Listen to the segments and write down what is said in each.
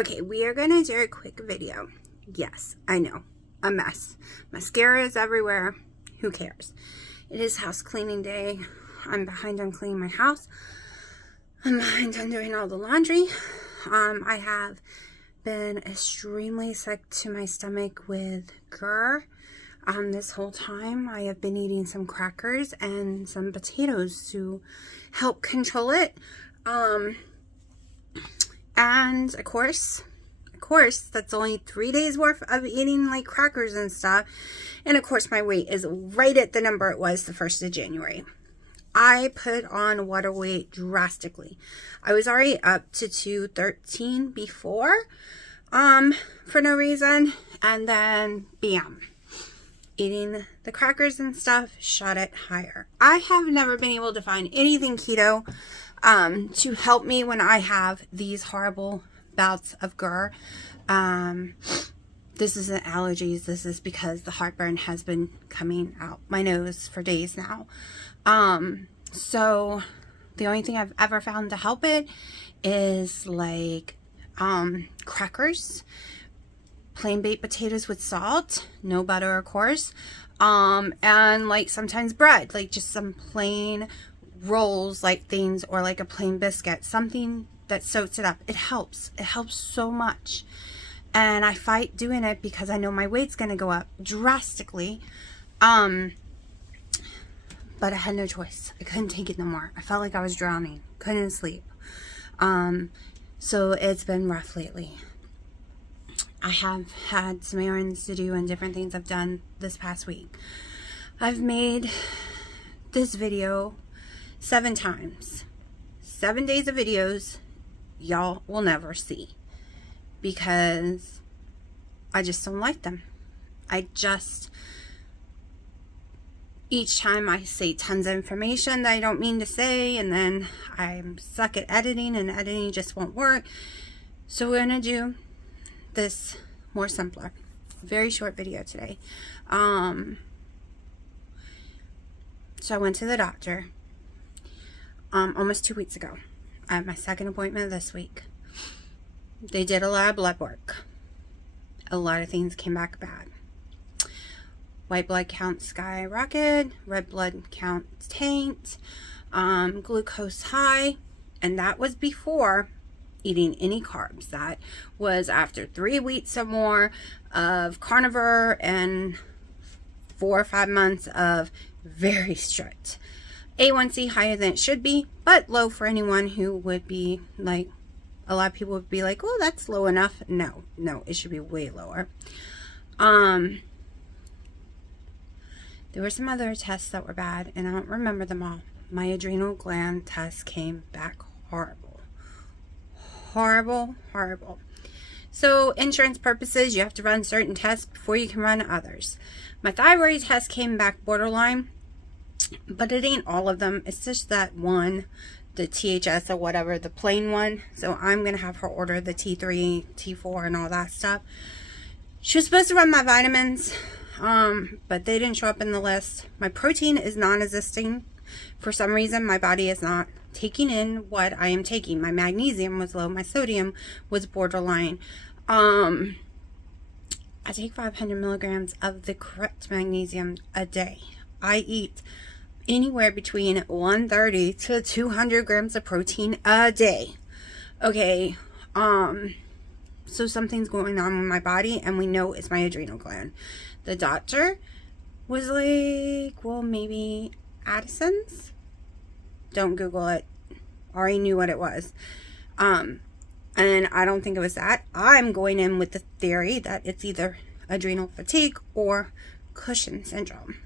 Okay, we are going to do a quick video. Yes, I know, a mess. Mascara is everywhere. Who cares? It is house cleaning day. I'm behind on cleaning my house. I'm behind on doing all the laundry. I have been extremely sick to my stomach with GER. This whole time I have been eating some crackers and some potatoes to help control it. And of course, that's only 3 days worth of eating like crackers and stuff. And of course, my weight is right at the number it was the 1st of January. I put on water weight drastically. I was already up to 213 before, for no reason. And then, bam, eating the crackers and stuff shot it higher. I have never been able to find anything keto to help me when I have these horrible bouts of GER. This isn't allergies. This is because the heartburn has been coming out my nose for days now. So the only thing I've ever found to help it is like crackers, plain baked potatoes with salt, no butter of course, and like sometimes bread, like just some plain rolls like things, or like a plain biscuit, something that soaks it up. It helps so much. And I fight doing it because I know my weight's gonna go up drastically, but I had no choice. I couldn't take it no more. I felt like I was drowning, couldn't sleep. So it's been rough lately. I have had some errands to do and different things I've done this past week. I've made this video 7 times. 7 days of videos y'all will never see because I just don't like them. Each time I say tons of information that I don't mean to say, and then I'm stuck at editing and editing just won't work. So we're gonna do this more simpler, very short video today. So I went to the doctor almost 2 weeks ago. I have my second appointment this week. They did a lot of blood work. A lot of things came back bad. White blood count skyrocketed, red blood count tanked, glucose high, and that was before eating any carbs. That was after 3 weeks or more of carnivore and 4 or 5 months of very strict. A1C higher than it should be, but low for anyone who would be like, a lot of people would be like, oh, that's low enough. No, it should be way lower. There were some other tests that were bad, and I don't remember them all. My adrenal gland test came back horrible. Horrible. So insurance purposes, you have to run certain tests before you can run others. My thyroid test came back borderline, but it ain't all of them. It's just that one, the THS or whatever, the plain one. So I'm going to have her order the T3, T4 and all that stuff. She was supposed to run my vitamins, but they didn't show up in the list. My protein is non-existing. For some reason, my body is not taking in what I am taking. My magnesium was low. My sodium was borderline. I take 500 milligrams of the correct magnesium a day. I eat anywhere between 130 to 200 grams of protein a day. Okay, so something's going on with my body, and we know it's my adrenal gland. The doctor was like, well, maybe Addison's? Don't Google it. Already knew what it was. And I don't think it was that. I'm going in with the theory that it's either adrenal fatigue or Cushing syndrome.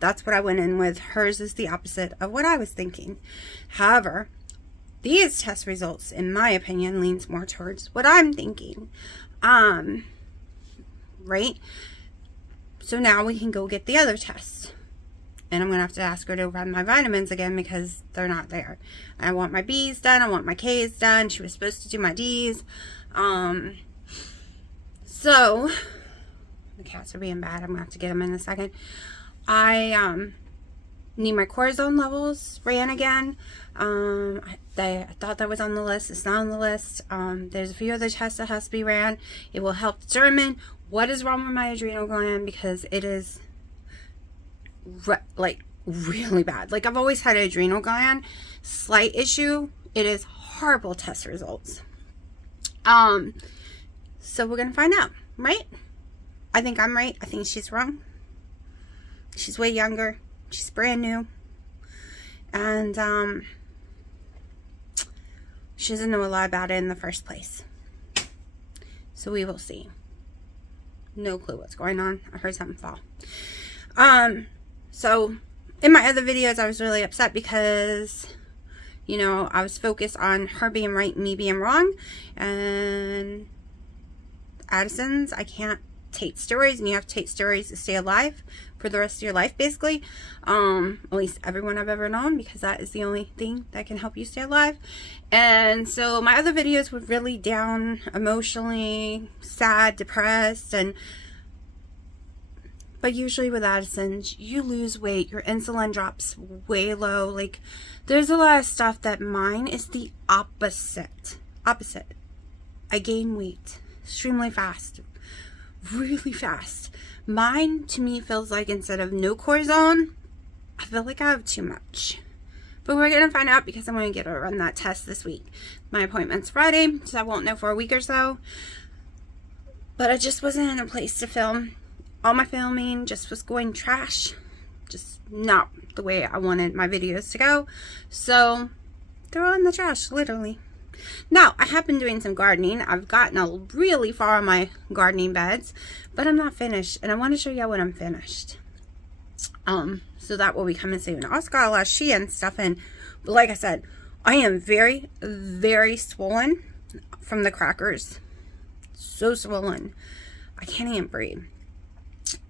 That's what I went in with. Hers is the opposite of what I was thinking. However, these test results, in my opinion, leans more towards what I'm thinking. Right? So now we can go get the other tests. And I'm going to have to ask her to run my vitamins again because they're not there. I want my B's done. I want my K's done. She was supposed to do my D's. So, the cats are being bad. I'm going to have to get them in a second. I need my cortisone levels ran again. I thought that was on the list. It's not on the list. There's a few other tests that has to be ran. It will help determine what is wrong with my adrenal gland, because it is like really bad. Like, I've always had an adrenal gland slight issue. It is horrible test results. So we're gonna find out, right? I think I'm right. I think she's wrong. She's way younger. She's brand new. And she doesn't know a lot about it in the first place. So we will see. No clue what's going on. I heard something fall. So in my other videos, I was really upset because, you know, I was focused on her being right and me being wrong. And Addison's, I can't take steroids, and you have to take steroids to stay alive for the rest of your life, basically. At least everyone I've ever known, because that is the only thing that can help you stay alive. And so my other videos were really down emotionally, sad, depressed, but usually with Addison's, you lose weight, your insulin drops way low. Like, there's a lot of stuff that mine is the opposite. I gain weight extremely fast, really fast. Mine, to me, feels like instead of no cortisone, I feel like I have too much. But we're going to find out, because I'm going to get her to run that test this week. My appointment's Friday, so I won't know for a week or so. But I just wasn't in a place to film. All my filming just was going trash. Just not the way I wanted my videos to go. So they're all in the trash, literally. Now, I have been doing some gardening. I've gotten really far on my gardening beds, but I'm not finished, and I want to show you when I'm finished. So that will be coming soon. I also got a lot of Shein stuff in, but like I said, I am very, very swollen from the crackers. So swollen. I can't even breathe.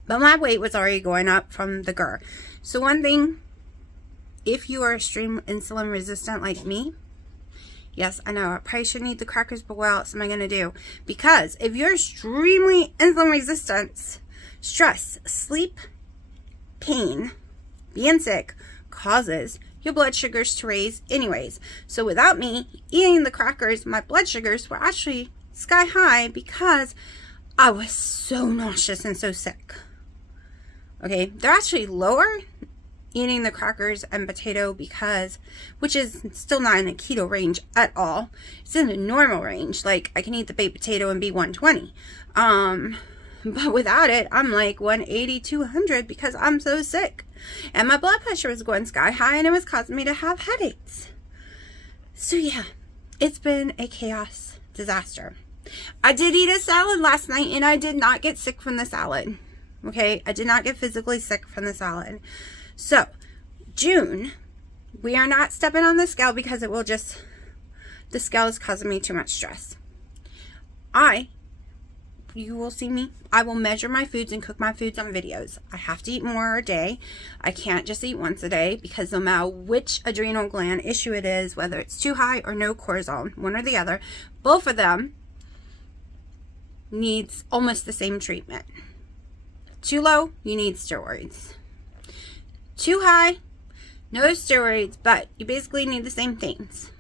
But my weight was already going up from the GER. So one thing, if you are extreme insulin resistant like me, yes, I know, I probably shouldn't eat the crackers, but what else am I going to do? Because if you're extremely insulin resistant, stress, sleep, pain, being sick causes your blood sugars to raise anyways. So without me eating the crackers, my blood sugars were actually sky high because I was so nauseous and so sick. Okay, they're actually lower eating the crackers and potato, because, which is still not in a keto range at all. It's in a normal range. Like, I can eat the baked potato and be 120. But without it, I'm like 180, 200 because I'm so sick. And my blood pressure was going sky high, and it was causing me to have headaches. So yeah, it's been a chaos disaster. I did eat a salad last night, and I did not get sick from the salad. Okay, I did not get physically sick from the salad. So, June, we are not stepping on the scale because it will just, the scale is causing me too much stress. You will see me, I will measure my foods and cook my foods on videos. I have to eat more a day. I can't just eat once a day, because no matter which adrenal gland issue it is, whether it's too high or no cortisol, one or the other, both of them needs almost the same treatment. Too low, you need steroids. Too high, no steroids, but you basically need the same things.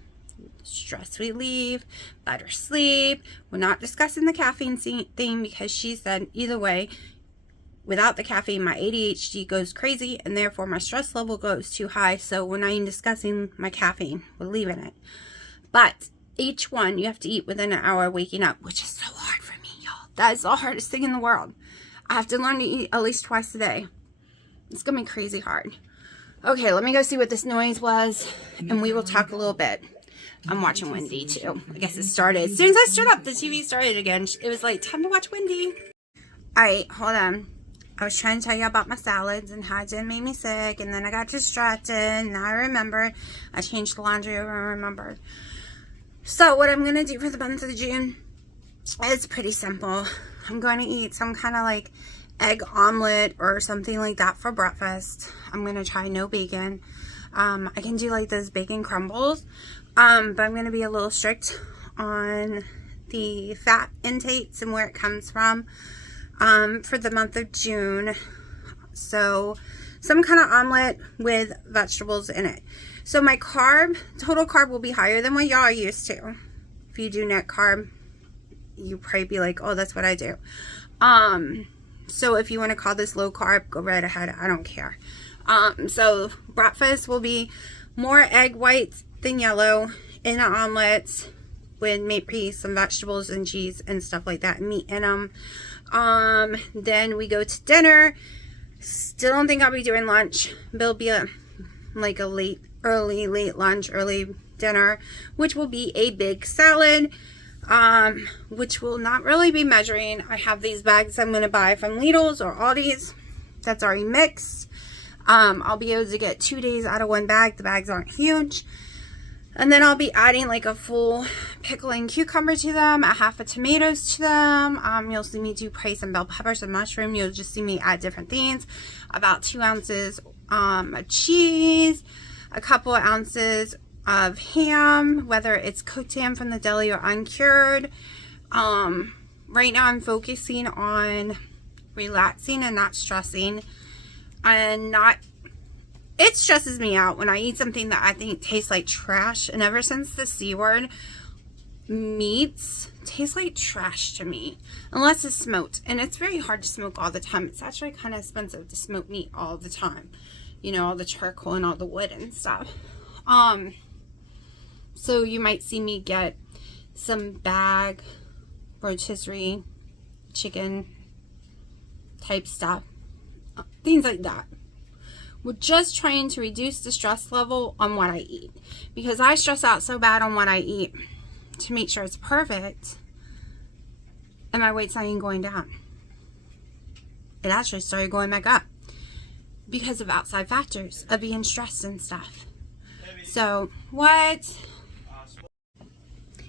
Stress relief, better sleep. We're not discussing the caffeine thing, because she said either way, without the caffeine, my ADHD goes crazy, and therefore my stress level goes too high. So we're not even discussing my caffeine. We're leaving it. But each one you have to eat within an hour of waking up, which is so hard for me, y'all. That is the hardest thing in the world. I have to learn to eat at least twice a day. It's gonna be crazy hard. Okay, let me go see what this noise was, and we will talk a little bit. I'm watching Wendy too. I guess it started. As soon as I stood up, the TV started again. It was like, time to watch Wendy. Alright, hold on. I was trying to tell you about my salads and how it didn't make me sick, and then I got distracted. Now I remembered. I changed the laundry over and remembered. So what I'm going to do for the month of June is pretty simple. I'm going to eat some kind of like egg omelet or something like that for breakfast. I'm going to try no bacon. I can do like those bacon crumbles, but I'm going to be a little strict on the fat intakes and where it comes from for the month of June. So some kind of omelet with vegetables in it. So my total carb will be higher than what y'all are used to. If you do net carb, you probably be like, oh, that's what I do. So if you want to call this low carb, go right ahead. I don't care. So breakfast will be more egg whites than yellow in an omelet with maybe some vegetables and cheese and stuff like that, meat in them. Then we go to dinner. Still don't think I'll be doing lunch. There'll be like a late lunch, early dinner, which will be a big salad, which will not really be measuring. I have these bags I'm going to buy from Lidl's or Aldi's that's already mixed. I'll be able to get 2 days out of one bag. The bags aren't huge. And then I'll be adding like a full pickle and cucumber to them, a half of tomatoes to them. You'll see me do probably some bell peppers and mushroom. You'll just see me add different things. About 2 ounces of cheese, a couple of ounces of ham, whether it's cooked ham from the deli or uncured. Right now I'm focusing on relaxing and not stressing, and it stresses me out when I eat something that I think tastes like trash. And ever since the C word, meats taste like trash to me, unless it's smoked. And it's very hard to smoke all the time. It's actually kind of expensive to smoke meat all the time. You know, all the charcoal and all the wood and stuff. So you might see me get some bag rotisserie chicken type stuff. Things like that. We're just trying to reduce the stress level on what I eat, because I stress out so bad on what I eat to make sure it's perfect, and my weight's not even going down. It actually started going back up because of outside factors of being stressed and stuff. So what?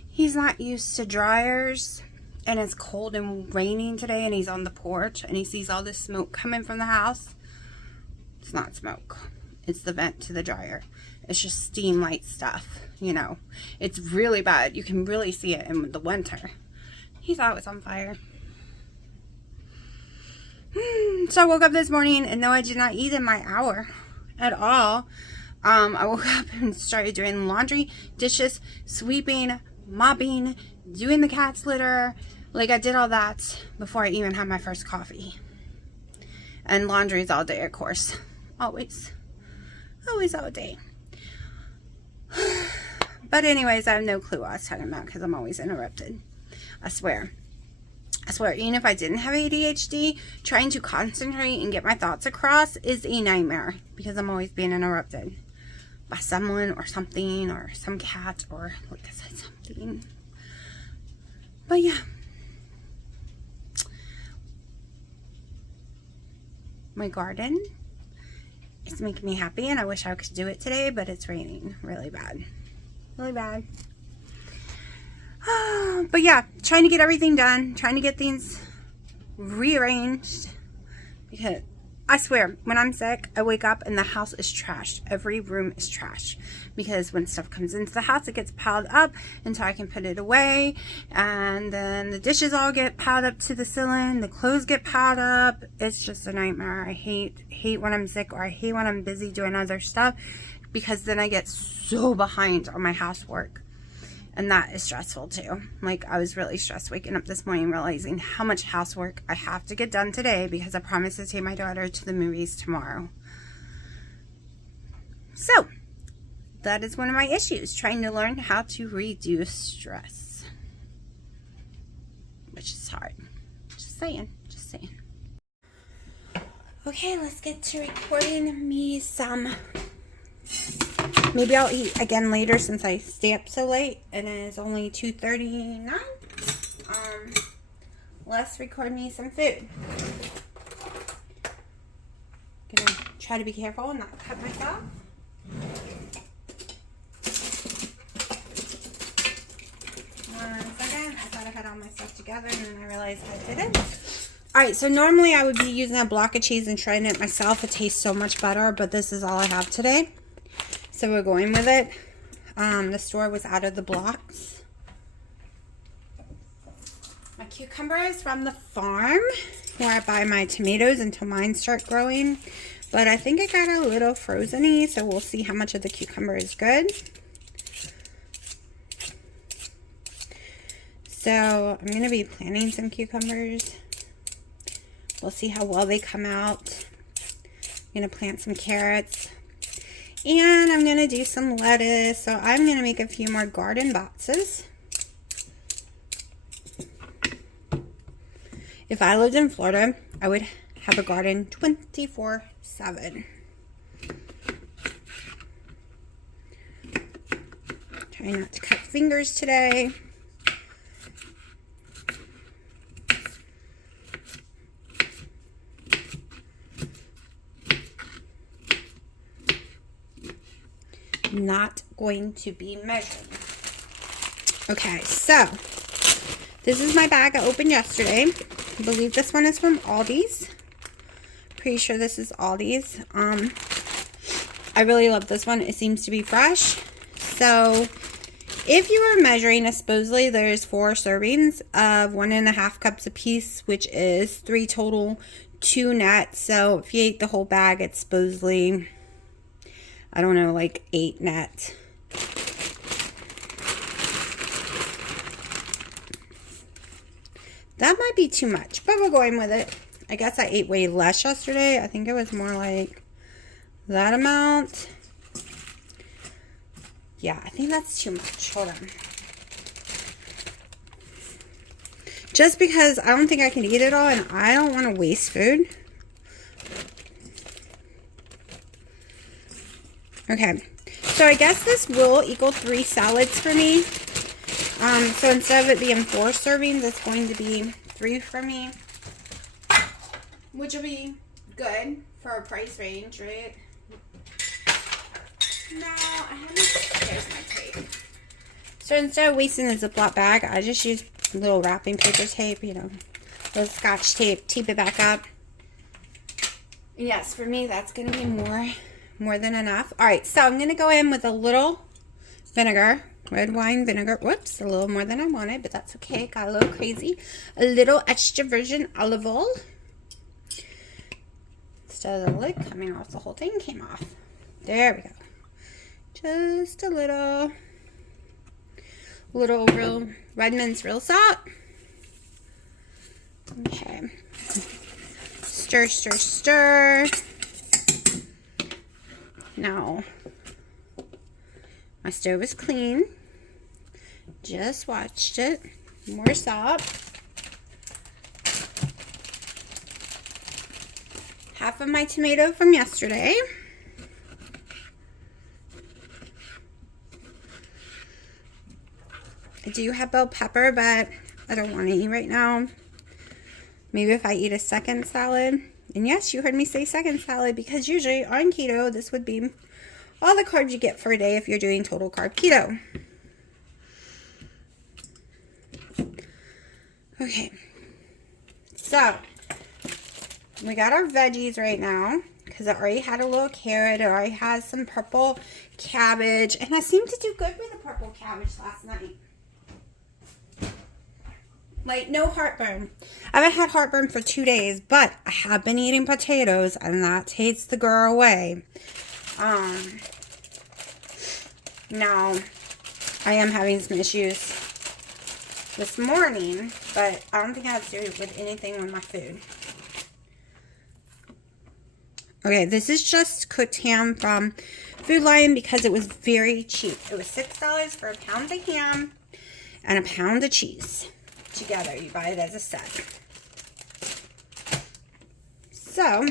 He's not used to dryers, and it's cold and raining today, and he's on the porch and he sees all this smoke coming from the house. It's not smoke. It's the vent to the dryer. It's just steam light stuff, you know. It's really bad. You can really see it in the winter. He thought it was on fire. So I woke up this morning, and no, I did not eat in my hour at all. I woke up and started doing laundry, dishes, sweeping, mopping, doing the cat's litter. Like, I did all that before I even had my first coffee. And laundry's all day, of course. Always all day. But anyways, I have no clue what I was talking about because I'm always interrupted. I swear, even if I didn't have ADHD, trying to concentrate and get my thoughts across is a nightmare because I'm always being interrupted by someone or something or some cat or, like I said, something. But yeah. My garden is making me happy, and I wish I could do it today, but it's raining really bad. Really bad. But yeah, trying to get everything done, trying to get things rearranged, because I swear, when I'm sick, I wake up and the house is trashed. Every room is trash. Because when stuff comes into the house, it gets piled up until I can put it away. And then the dishes all get piled up to the ceiling. The clothes get piled up. It's just a nightmare. I hate when I'm sick, or I hate when I'm busy doing other stuff. Because then I get so behind on my housework. And that is stressful too. Like, I was really stressed waking up this morning realizing how much housework I have to get done today because I promised to take my daughter to the movies tomorrow. So, that is one of my issues, trying to learn how to reduce stress. Which is hard. Just saying. Okay, let's get to recording me some. Maybe I'll eat again later since I stay up so late and it is only 2:39. Let's record me some food. Gonna try to be careful and not cut myself. One second. I thought I had all my stuff together and then I realized I didn't. Alright, so normally I would be using a block of cheese and trying it myself. It tastes so much better, but this is all I have today. So we're going with it. The store was out of the blocks. My cucumbers from the farm, where I buy my tomatoes until mine start growing. But I think I got a little frozen-y, so we'll see how much of the cucumber is good. So I'm going to be planting some cucumbers. We'll see how well they come out. I'm going to plant some carrots. And I'm going to do some lettuce. So I'm going to make a few more garden boxes. If I lived in Florida, I would have a garden 24/7. Try not to cut fingers today. Not going to be measured. Okay, so this is my bag I opened yesterday. I believe this one is from Aldi's. Pretty sure this is Aldi's. I really love this one. It seems to be fresh. So if you are measuring, supposedly there's 4 servings of 1.5 cups a piece, which is 3 total, 2 net. So if you ate the whole bag, it's supposedly, I don't know, like 8 net. That might be too much, but we're going with it. I guess I ate way less yesterday. I think it was more like that amount. Yeah, I think that's too much. Hold on. Just because I don't think I can eat it all, and I don't want to waste food. Okay, so I guess this will equal 3 salads for me. So instead of it being 4 servings, it's going to be 3 for me, which will be good for a price range, right? No, I have my, there's my tape. So instead of wasting a Ziploc bag, I just use little wrapping paper tape, you know, little Scotch tape, tape it back up. Yes, for me, that's going to be more than enough. All right, so I'm going to go in with a little vinegar. Red wine vinegar. Whoops, a little more than I wanted, but that's okay. Got a little crazy. A little extra virgin olive oil. Instead of the lid coming off, the whole thing came off. There we go. Just a little real Redmond's real salt. Okay. Stir, stir, stir. Now, my stove is clean. Just watched it. More salt. Half of my tomato from yesterday. I do have bell pepper, but I don't want to eat right now. Maybe if I eat a second salad. And yes, you heard me say second salad, because usually on keto, this would be all the carbs you get for a day if you're doing total carb keto. Okay, so we got our veggies right now, because I already had a little carrot. I already had some purple cabbage, and I seemed to do good with the purple cabbage last night. Like, no heartburn. I haven't had heartburn for 2 days, but I have been eating potatoes, and that takes the girl away. Now, I am having some issues this morning, but I don't think it has to do with anything with my food. Okay, this is just cooked ham from Food Lion because it was very cheap. It was $6 for a pound of ham and a pound of cheese. Together, you buy it as a set. So,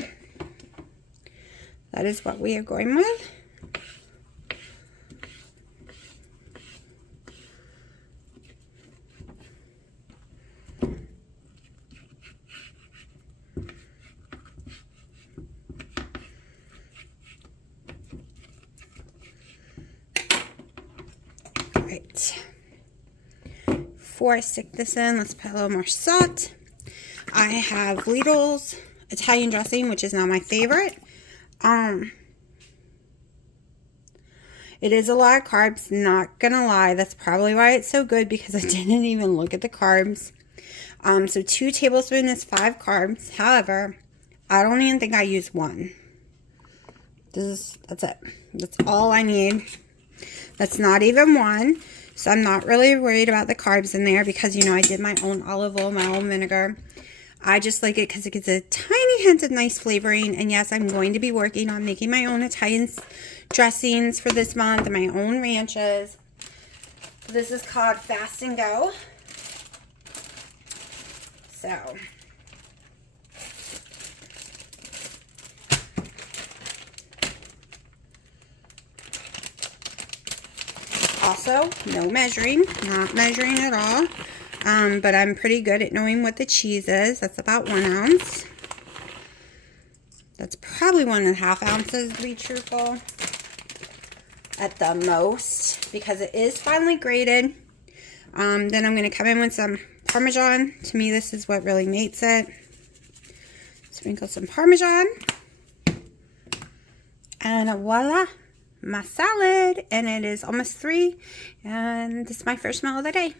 that is what we are going with. Right. Before I stick this in, let's put a little more salt. I have Lidl's Italian dressing, which is not my favorite. It is a lot of carbs, not gonna lie. That's probably why it's so good, because I didn't even look at the carbs. So 2 tablespoons is 5 carbs. However, I don't even think I used 1. That's it. That's all I need. That's not even one. So I'm not really worried about the carbs in there because, you know, I did my own olive oil, my own vinegar. I just like it because it gets a tiny hint of nice flavoring. And yes, I'm going to be working on making my own Italian dressings for this month and my own ranches. This is called Fast and Go. So, also, no measuring, not measuring at all. But I'm pretty good at knowing what the cheese is. That's about 1 ounce. That's probably 1.5 ounces, to be truthful, at the most, because it is finely grated. Then I'm going to come in with some Parmesan. To me, this is what really mates it. Sprinkle some Parmesan. And voila, my salad. And it is almost 3. And this is my first meal of the day.